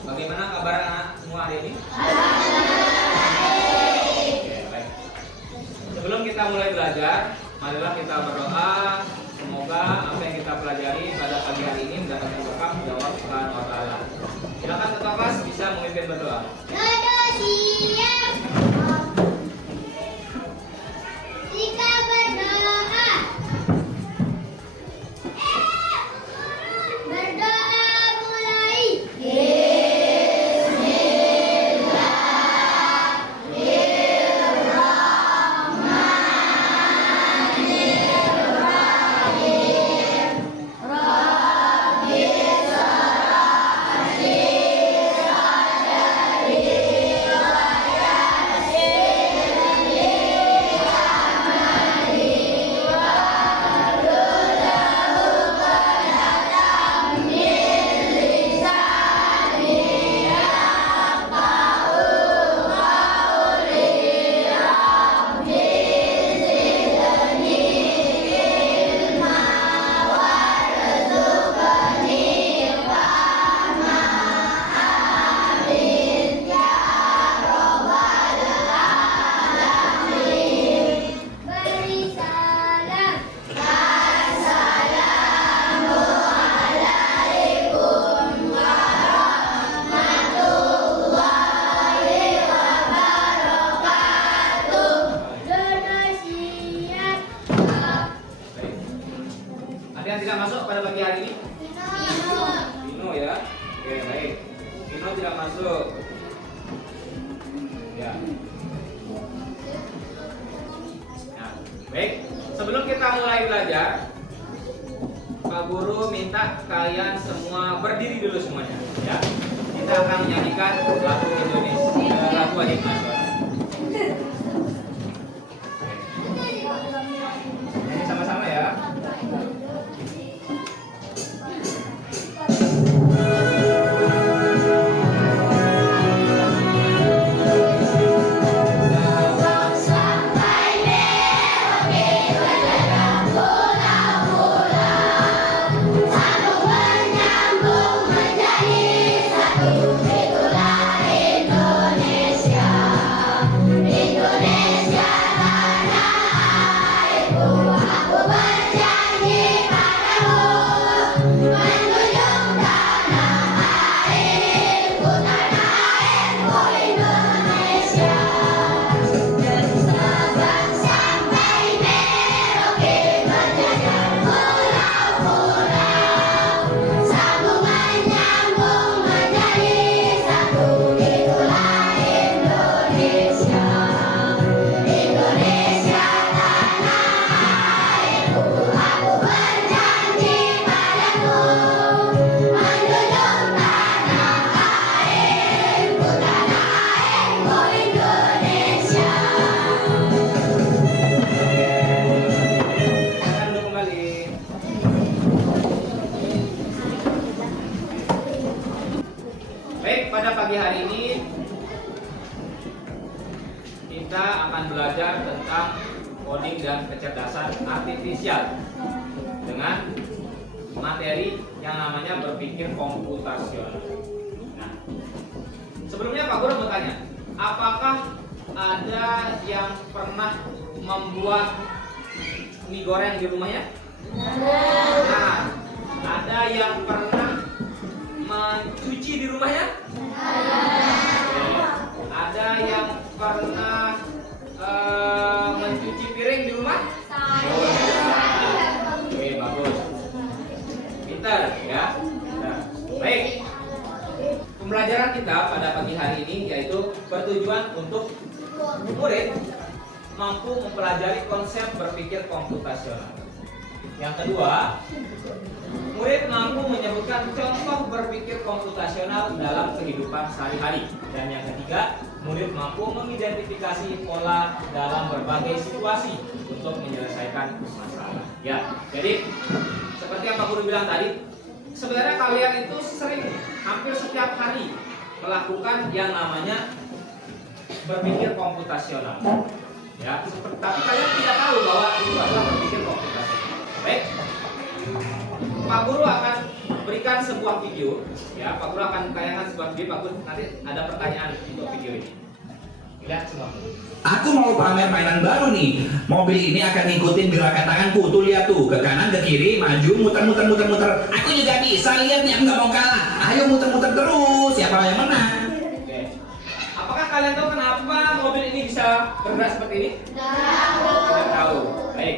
Bagaimana kabar anak semua hari ini? Oke, baik. Sebelum kita mulai belajar, marilah kita berdoa. Semoga apa yang kita pelajari pada pagi hari ini mendapatkan berkah dari Allah Subhanahu wa taala. Silakan ketua kelas bisa memimpin berdoa. Jika berdoa, berdoa mulai. Beri salam. Donasian. Baik. Ada yang tidak masuk pada pagi hari ini? Vino ya. Oke, baik. Vino tidak masuk. Ya. Nah, baik. Sebelum kita mulai belajar, Pak Guru minta kalian semua berdiri dulu semuanya, ya. Kita akan menyanyikan lagu Indonesia, lagu Adik Nasional. Nyanyi sama-sama ya. Silakan duduk kembali. Baik, pada pagi hari ini kita akan belajar tentang coding dan kecerdasan artifisial dengan materi yang namanya berpikir komputasional. Nah, sebelumnya Pak Guru mau tanya, apakah ada yang pernah membuat mie goreng di rumahnya? Nah, ada yang pernah mencuci di rumahnya? Ada yang pernah mencuci piring di rumah? Oke, bagus. Pintar ya. Nah, baik. Pembelajaran kita pada pagi hari ini yaitu bertujuan untuk murid mampu mempelajari konsep berpikir komputasional. Yang kedua, murid mampu menyebutkan contoh berpikir komputasional dalam kehidupan sehari-hari. Dan yang ketiga, murid mampu mengidentifikasi pola dalam berbagai situasi untuk menyelesaikan masalah. Ya, jadi seperti yang Pak Guru bilang tadi, sebenarnya kalian itu sering hampir setiap hari melakukan yang namanya berpikir komputasional. Ya, tapi kalian tidak tahu bahwa itu adalah berpikir komputasi. Baik, Pak Guru akan berikan sebuah video. Ya, Pak Guru akan tayangkan sebuah video. Pak Guru nanti ada pertanyaan untuk video ini. Lihat semua. Aku mau pamer mainan baru nih. Mobil ini akan ngikutin gerakan tanganku. Tuh lihat tuh, ke kanan, ke kiri, maju, muter. Aku juga bisa lihat nih, aku nggak mau kalah. Ayo muter terus, siapa yang menang? Oke. Apakah kalian tahu kenapa mobil ini bisa bergerak seperti ini? Tidak tahu. Baik.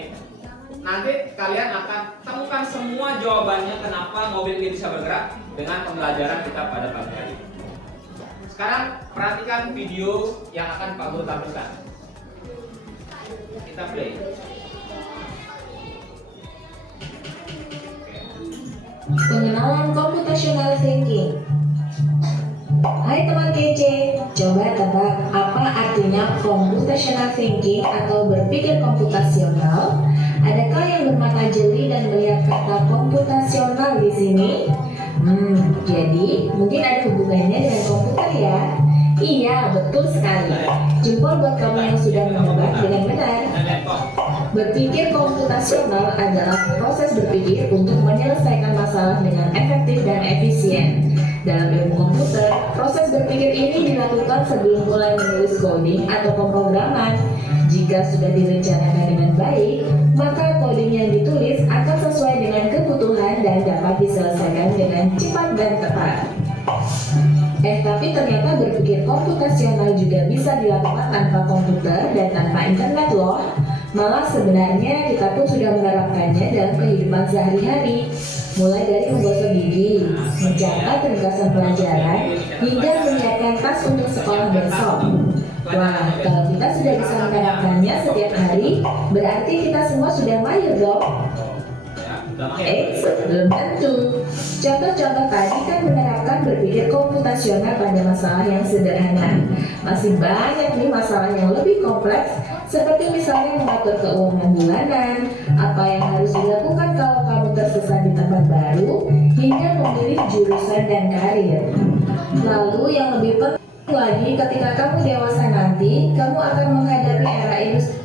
Nanti kalian akan temukan semua jawabannya kenapa mobil ini bisa bergerak dengan pembelajaran kita pada pagi hari. Sekarang perhatikan video yang akan Pak Guru tampilkan. Kita play. Pengenalan computational thinking. Hai teman kece, coba tebak apa artinya computational thinking atau berpikir komputasional? Adakah yang bermata jeli dan melihat kata komputasional di sini? Jadi mungkin ada hubungannya dengan komputer ya? Iya, betul sekali. Jempol buat kamu yang sudah menebak dengan benar. Berpikir komputasional adalah proses berpikir untuk menyelesaikan masalah dengan efektif dan efisien. Dalam ilmu komputer, proses berpikir ini dilakukan sebelum mulai menulis coding atau pemrograman. Jika sudah direncanakan dengan baik, maka coding yang ditulis akan sesuai dengan kebutuhan dan dapat diselesaikan dengan cepat dan tepat. Tapi ternyata berpikir komputasional juga bisa dilakukan tanpa komputer dan tanpa internet loh. Malah sebenarnya kita pun sudah menerapkannya dalam kehidupan sehari-hari. Mulai dari menggosok gigi, mencatat ringkasan pelajaran, hingga menyiapkan tas untuk sekolah besok. Wah, kalau kita sudah bisa menerapkannya setiap hari, berarti kita semua sudah mahir dong. Belum tentu. Contoh-contoh tadi kan menerapkan berpikir komputasional pada masalah yang sederhana. Masih banyak nih masalah yang lebih kompleks, seperti misalnya mengatur keuangan bulanan, apa yang harus dilakukan kalau kamu tersesat di tempat baru, hingga memilih jurusan dan karir. Lalu yang lebih penting lagi, ketika kamu dewasa nanti, kamu akan menghadapi era industri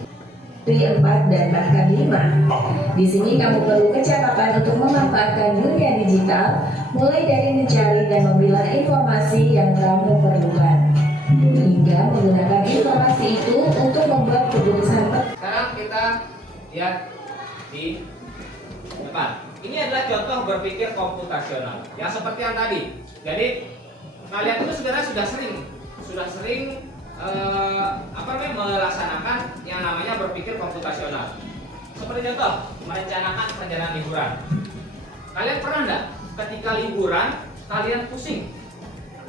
4 dan bahkan 5. Di sini kamu perlu kecepatan untuk memanfaatkan dunia digital, mulai dari mencari dan memilah informasi yang kamu perlukan, hingga menggunakan informasi itu untuk membuat keputusan. Sekarang kita lihat di depan. Ini adalah contoh berpikir komputasional. Ya seperti yang tadi. Jadi kalian itu sebenarnya sudah sering melaksanakan yang namanya berpikir komputasional. Seperti contoh, merencanakan perjalanan liburan. Kalian pernah nggak ketika liburan kalian pusing?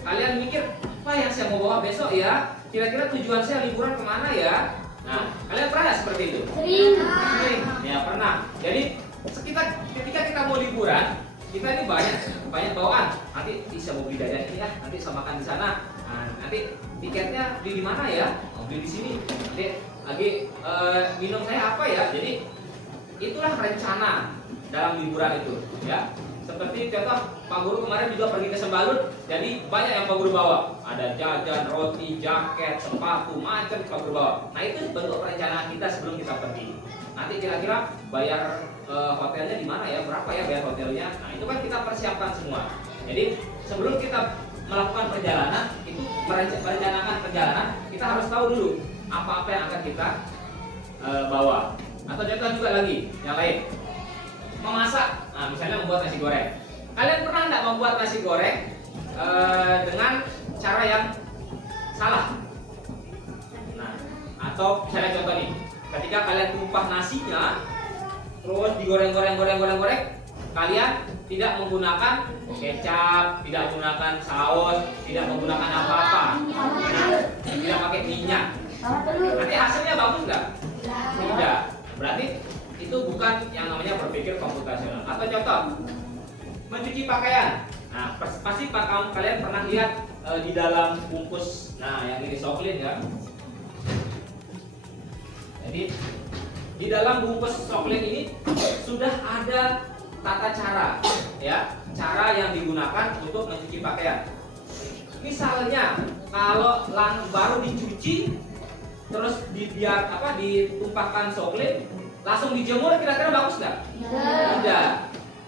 Kalian mikir, apa yang saya mau bawa besok ya? Kira-kira tujuan saya liburan kemana ya? Nah, kalian pernah nggak seperti itu? Sering. Ya pernah. Jadi ketika kita mau liburan, kita ini banyak bawaan. Nanti bisa mau beli jajan ini ya, nanti bisa makan di sana. Nah, nanti tiketnya beli di mana ya? Mau beli di sini. Nanti lagi minum saya apa ya? Jadi itulah rencana dalam liburan itu, ya. Seperti contoh Pak Guru kemarin juga pergi ke Sembalun, jadi banyak yang Pak Guru bawa. Ada jajan, roti, jaket, sepatu, macam Pak Guru bawa. Nah itu bentuk perencanaan kita sebelum kita pergi. Nanti kira-kira bayar hotelnya di mana ya? Berapa ya bayar hotelnya? Nah itu kan kita persiapkan semua. Jadi sebelum kita melakukan perjalanan, itu merencanakan perjalanan, kita harus tahu dulu apa-apa yang akan kita bawa. Atau contoh juga lagi yang lain, memasak. Nah misalnya membuat nasi goreng. Kalian pernah nggak membuat nasi goreng dengan cara yang salah? Nah, atau misalnya contoh nih, ketika kalian tumpah nasinya, terus digoreng, kalian tidak menggunakan kecap, tidak menggunakan saus, tidak menggunakan apa-apa. Nah, tidak pakai minyak. Nanti hasilnya bagus nggak? Tidak. Berarti itu bukan yang namanya berpikir komputasional. Atau contoh, mencuci pakaian. Nah, pasti kalian pernah lihat di dalam bungkus. Nah, yang ini soklin ya. Jadi di dalam bungkus soklin ini sudah ada tata cara, ya, cara yang digunakan untuk mencuci pakaian. Misalnya, kalau baru dicuci, terus ditumpahkan soklim, langsung dijemur, kira-kira bagus nggak? Tidak.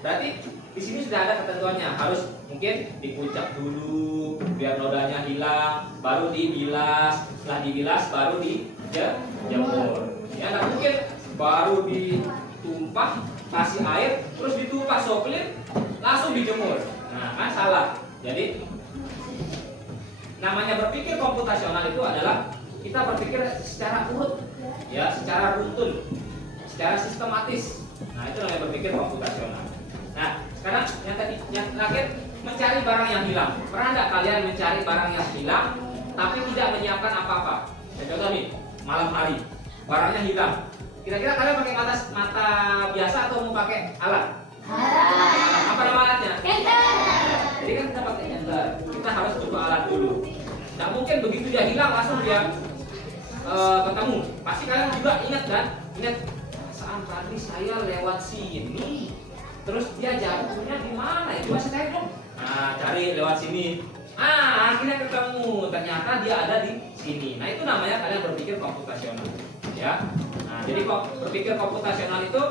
Berarti di sini sudah ada ketentuannya, harus mungkin dikucap dulu biar nodanya hilang, baru dibilas, setelah dibilas baru dijemur. Ya nggak mungkin baru ditumpah kasih air terus ditumpah soklim langsung dijemur. Nah kan salah. Jadi namanya berpikir komputasional itu adalah kita berpikir secara urut, ya, secara runtun, secara sistematis. Nah itu namanya berpikir komputasional. Nah sekarang yang terakhir, mencari barang yang hilang. Pernah nggak kalian mencari barang yang hilang tapi tidak menyiapkan apa-apa? Contoh nih, malam hari barangnya hilang. Kira-kira kalian pakai mata biasa atau mau pakai alat? Apa nama alatnya? Jadi kan kita pakai enter. Kita harus coba alat dulu. Tidak mungkin begitu dia hilang langsung dia ketemu. Pasti kalian juga ingat kan? Ingat saat tadi saya lewat sini, terus dia jatuhnya di mana? Coba saya cari dong. Nah, cari lewat sini. Akhirnya ketemu. Ternyata dia ada di sini. Nah, itu namanya kalian berpikir komputasional. Ya. Nah, jadi berpikir komputasional itu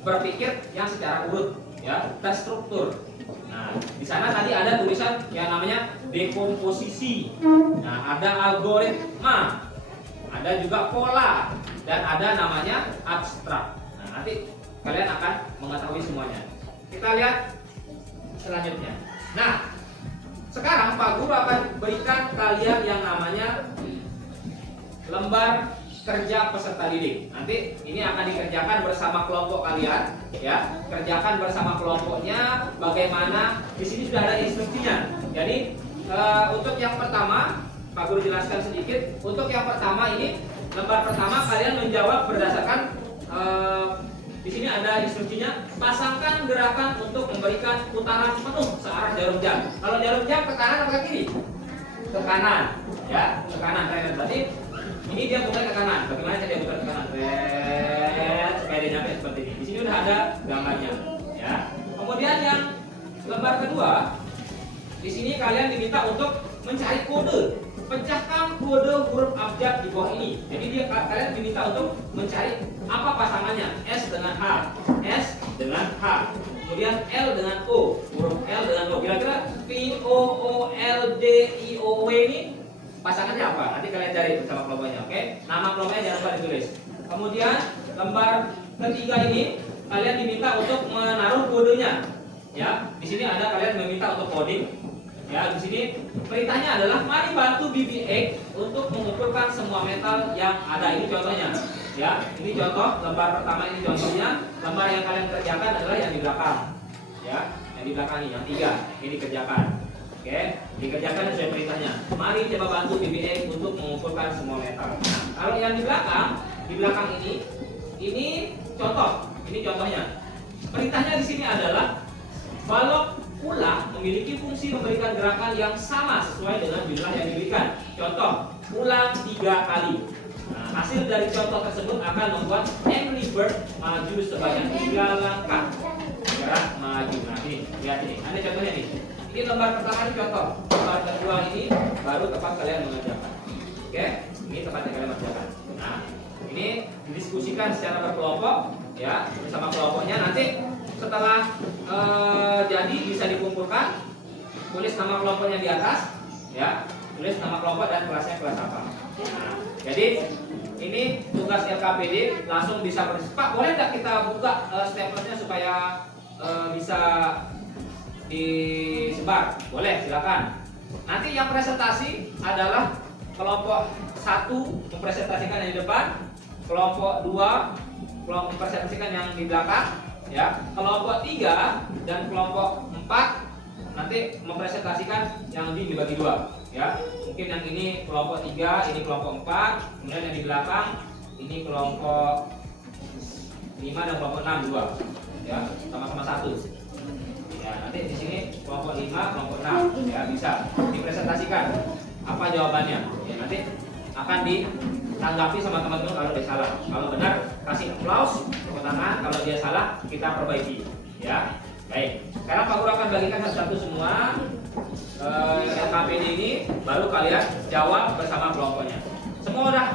berpikir yang secara urut, ya, terstruktur. Nah, di sana tadi ada tulisan yang namanya dekomposisi. Nah, ada algoritma, ada juga pola, dan ada namanya abstrak. Nah, nanti kalian akan mengetahui semuanya. Kita lihat selanjutnya. Nah, sekarang Pak Guru akan berikan kalian yang namanya lembar kerja peserta didik. Nanti ini akan dikerjakan bersama kelompok kalian, ya. Kerjakan bersama kelompoknya. Bagaimana? Di sini sudah ada instruksinya. Jadi untuk yang pertama, Pak Guru jelaskan sedikit. Untuk yang pertama ini, lembar pertama kalian menjawab berdasarkan di sini ada instruksinya. Pasangkan gerakan untuk memberikan putaran penuh searah jarum jam. Kalau jarum jam ke kanan atau ke kiri? Ke kanan, ya, ke kanan. Berarti ini dia putar ke kanan. Bagaimana cara dia putar ke kanan? Supaya dia nyampe seperti ini. Di sini udah ada gambarnya, ya. Kemudian yang lembar kedua, di sini kalian diminta untuk mencari kode. Pecahkan kode huruf abjad di bawah ini. Jadi kalian diminta untuk mencari apa pasangannya. S dengan H, S dengan H, kemudian L dengan O, huruf L dengan O. Kira-kira P O O L D I O W ini pasangannya apa? Nanti kalian cari bersama kelompoknya, oke? Nama kelompoknya jangan lupa ditulis. Kemudian lembar ketiga ini kalian diminta untuk menaruh kodenya. Ya, di sini ada kalian meminta untuk coding. Ya, di sini perintahnya adalah mari bantu BB8 untuk mengumpulkan semua metal yang ada. Ini contohnya. Ya, ini contoh lembar pertama, ini contohnya. Lembar yang kalian kerjakan adalah yang di belakang. Ya, yang di belakang ini, yang tiga. Ini dikerjakan. Oke, dikerjakan sesuai perintahnya. Mari coba bantu BB8 untuk mengumpulkan semua metal. Nah, kalau yang di belakang ini contoh. Ini contohnya. Perintahnya di sini adalah balok ulang memiliki fungsi memberikan gerakan yang sama sesuai dengan jumlah yang diberikan. Contoh, ulang 3 kali. Nah, hasil dari contoh tersebut akan membuat Angry Bird maju sebanyak 3 langkah. Gerak maju. Nah, ini lihat ini. Ada contohnya nih. Ini lembar pertama ini contoh. Lembar kedua ini baru tempat kalian mengerjakan. Oke, ini tempatnya kalian mengerjakan. Nah, ini didiskusikan secara berkelompok, ya, bersama kelompoknya. Nanti setelah jadi bisa dikumpulkan, tulis nama kelompoknya di atas, ya, tulis nama kelompok dan kelasnya kelas apa. Nah, jadi ini tugas LKPD langsung bisa Pak, boleh nggak kita buka staplernya supaya bisa disebar? Boleh, silakan. Nanti yang presentasi adalah kelompok 1 mempresentasikan yang di depan, kelompok 2 mempresentasikan yang di belakang, ya. Kelompok 3 dan kelompok 4 nanti mempresentasikan yang dibagi 2, ya. Mungkin yang ini kelompok 3, ini kelompok 4, kemudian yang di belakang ini kelompok 5 dan kelompok 6 2, ya, sama-sama 1. Ya, nanti di sini kelompok 5, kelompok 6, ya, bisa dipresentasikan apa jawabannya. Ya, nanti akan ditanggapi sama teman-teman kalau dia salah. Kalau benar kasih applause, tepuk tangan. Kalau dia salah kita perbaiki. Ya, baik. Sekarang Pak Guru akan bagikan satu-satu semua LKPD ini, baru kalian jawab bersama kelompoknya. Semua udah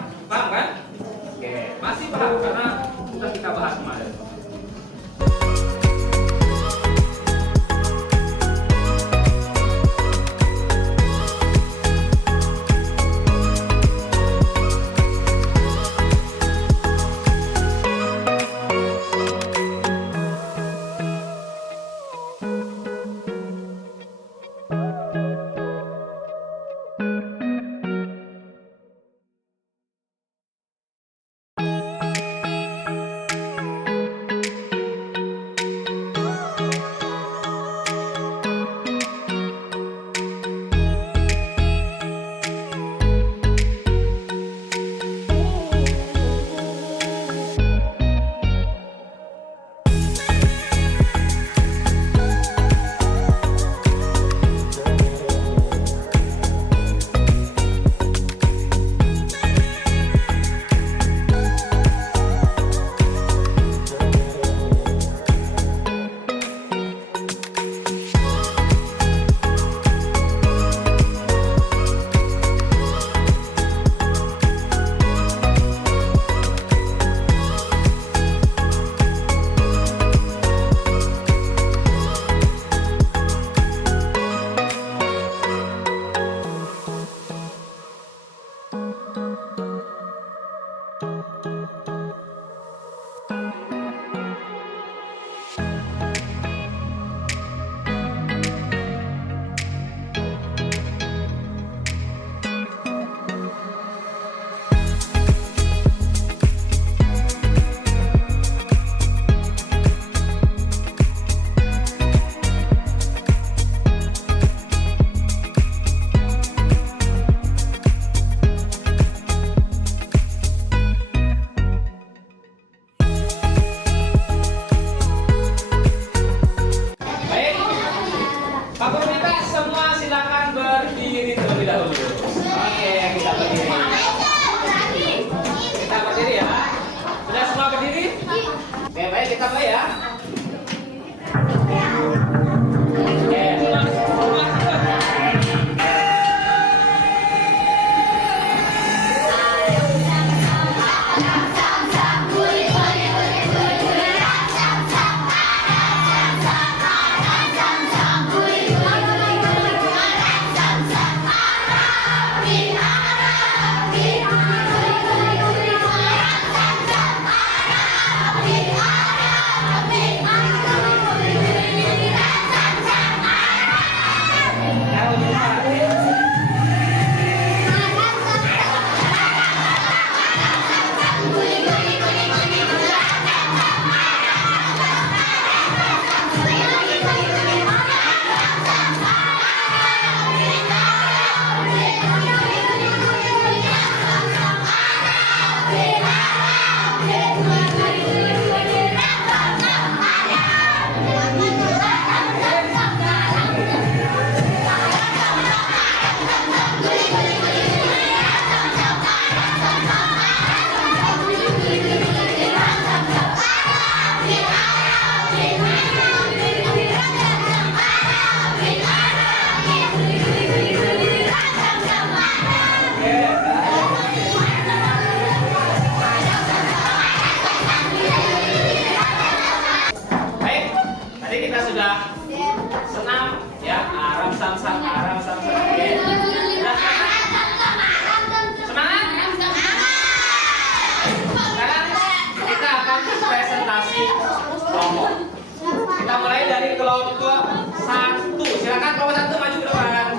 kelompok 1. Silakan kelompok 1 maju ke depan.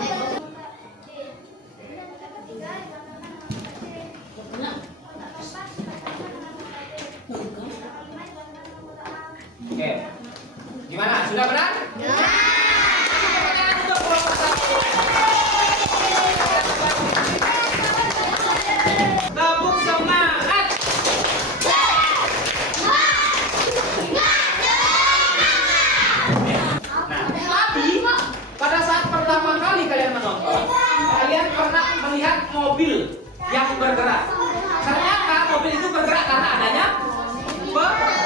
Oke. Gimana? Sudah benar? Pertanyaan untuk kelompok 1. Tepuk semangat. Tadi pada saat pertama kali kalian menonton, kalian pernah melihat mobil yang bergerak. Ternyata mobil itu bergerak karena adanya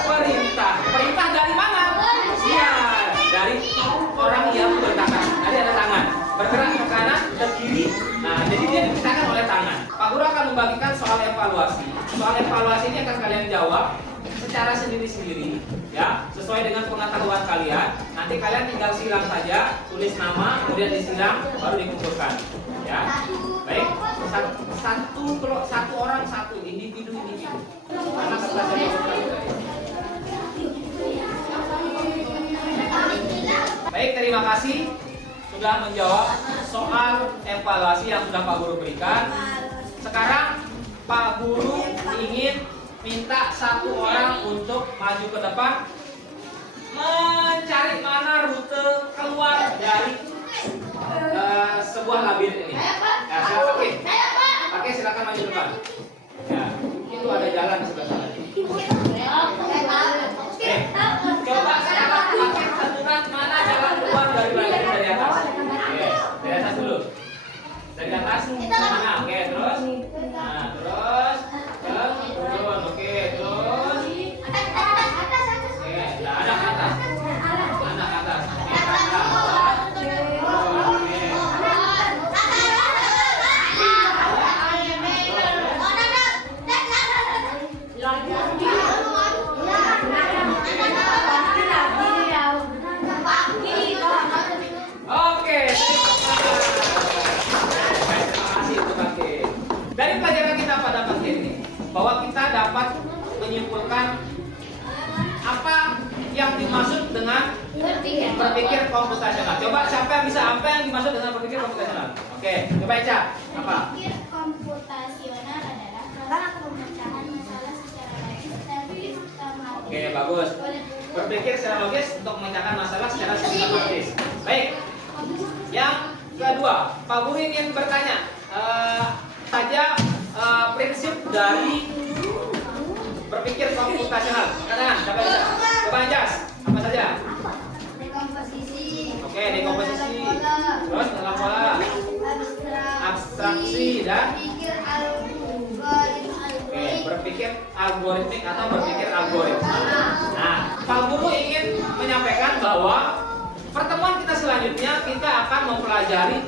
perintah. Perintah dari mana? Iya, dari orang yang bertangan. Tadi ada tangan, bergerak ke kanan, ke kiri. Nah, jadi dia dipisahkan oleh tangan. Pak Guru akan membagikan soal evaluasi. Soal evaluasi ini akan kalian jawab secara sendiri-sendiri, ya, sesuai dengan pengetahuan kalian. Nanti kalian tinggal silang saja, tulis nama, kemudian disilang, baru dikumpulkan, ya. Baik, satu orang satu individu. Mana kertasnya? Baik, terima kasih sudah menjawab soal evaluasi yang sudah Pak Guru berikan. Sekarang Pak Guru ingin minta satu orang untuk maju ke depan mencari mana rute keluar dari sebuah labirin ini. Ya, silakan pakai silakan maju ke depan. Ya, itu ada jalan di sebelah sana. Coba sekarang pakai tentukan mana jalan keluar dari labirin dari atas. Oke, dari atas dulu. Dari atas mana? Oke, terus. Nah, terus turun. Oke, terus. Oke, anak atas. Anak atas. Oke, Oke, terima kasih untuk Kakek. Dari pelajaran kita pada pagi ini, bahwa kita dapat menyimpulkan apa yang dimaksud dengan berpikir komputasional. Coba siapa yang bisa apa yang dimaksud dengan berpikir komputasional? Oke, coba Eca. Apa? Berpikir komputasional adalah cara pemecahan masalah secara logis dan sistematis. Oke, bagus. Berpikir secara logis untuk memecahkan masalah secara sistematis. Baik. Yang kedua, Pak Guru ingin bertanya saja prinsip dari berpikir komputasional. Katakan, coba Anjas, apa saja? Dekomposisi. Oke, dekomposisi. Terus dalam pola abstraksi dan berpikir algoritmik atau berpikir algoritma. Nah, Pak Guru ingin menyampaikan bahwa pertemuan kita selanjutnya kita akan mempelajari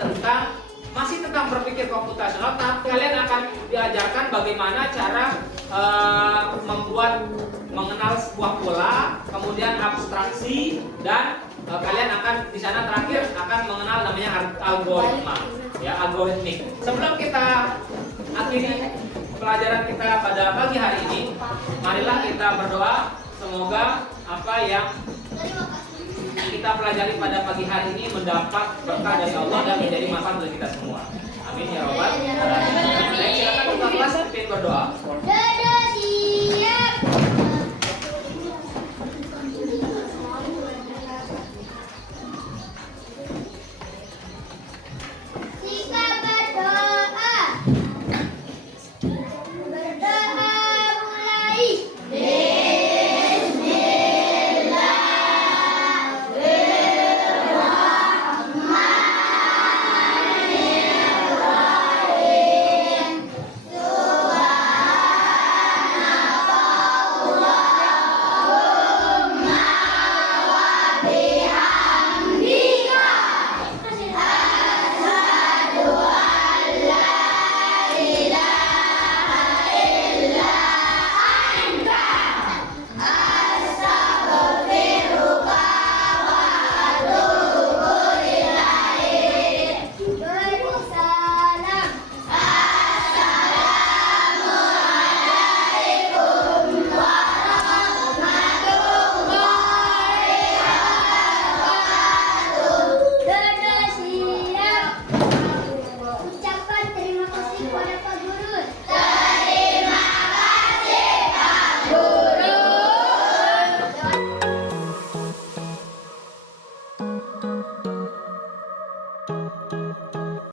masih tentang berpikir komputasional, tapi kalian akan diajarkan bagaimana cara mengenal sebuah pola, kemudian abstraksi, dan kalian akan di sana terakhir akan mengenal namanya algoritma, ya, algoritmik. Sebelum kita akhiri pelajaran kita pada pagi hari ini, marilah kita berdoa semoga apa yang kita pelajari pada pagi hari ini mendapat berkah dari Allah dan menjadi manfaat bagi kita semua. Amin ya robbal alamin. Baik, silakan ketua kelas pimpin berdoa.